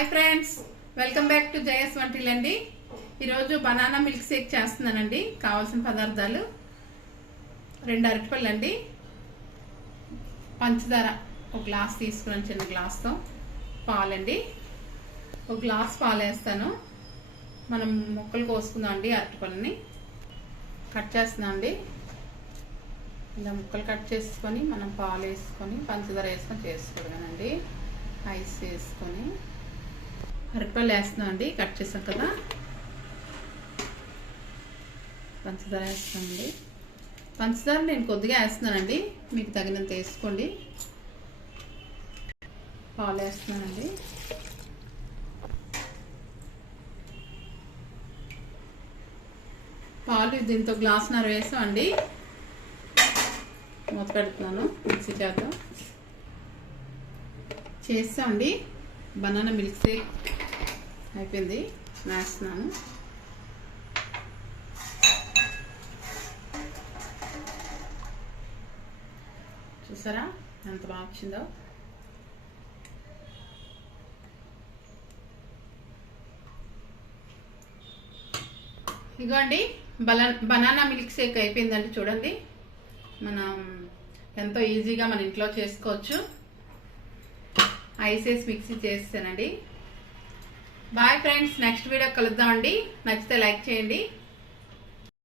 Hi friends, welcome back to Jaya svantaillu అండి. ఈరోజు banana milk shake చేస్తున్నానండి. కావాల్సిన పదార్థాలు 2 అరటిపళ్ళు అండి, పంచదార ఒక గ్లాస్ తీసుకున్నాను, చిన్న గ్లాస్తో. పాలండి, ఒక గ్లాస్ పాలు వేస్తాను. మనం ముక్కలు కోసుకుందాం అండి. అరటిపళ్ళని కట్ చేస్తున్నాం అండి. ఇలా ముక్కలు కట్ చేసుకొని మనం పాలు వేసుకొని పంచదార వేసుకొని చేసుకోవడమేనండి. ఐస్ వేసుకొని అరటిపళ్ళు వేస్తున్నాం అండి. కట్ చేసాం కదా, పంచదార వేస్తామండి. పంచదార నేను కొద్దిగా వేస్తున్నానండి, మీకు తగినంత వేసుకోండి. పాలు వేస్తున్నానండి. పాలు దీంతో గ్లాసున్నర వేసామండి. మూత పెడుతున్నాను. మిక్సీ చేస్తామండి. బనానా మిల్క్ షేక్ అయిపోయింది, వేస్తున్నాను. చూసారా ఎంత బాగా వచ్చిందో. ఇదిగోండి, బనానా మిల్క్ షేక్ అయిపోయిందండి. చూడండి, మనం ఎంతో ఈజీగా మన ఇంట్లో చేసుకోవచ్చు. ఐసెస్ మిక్సీ చేస్తానండి. బాయ్ ఫ్రెండ్స్, నెక్స్ట్ వీడియో కలుద్దామండి. నచ్చితే లైక్ చేయండి.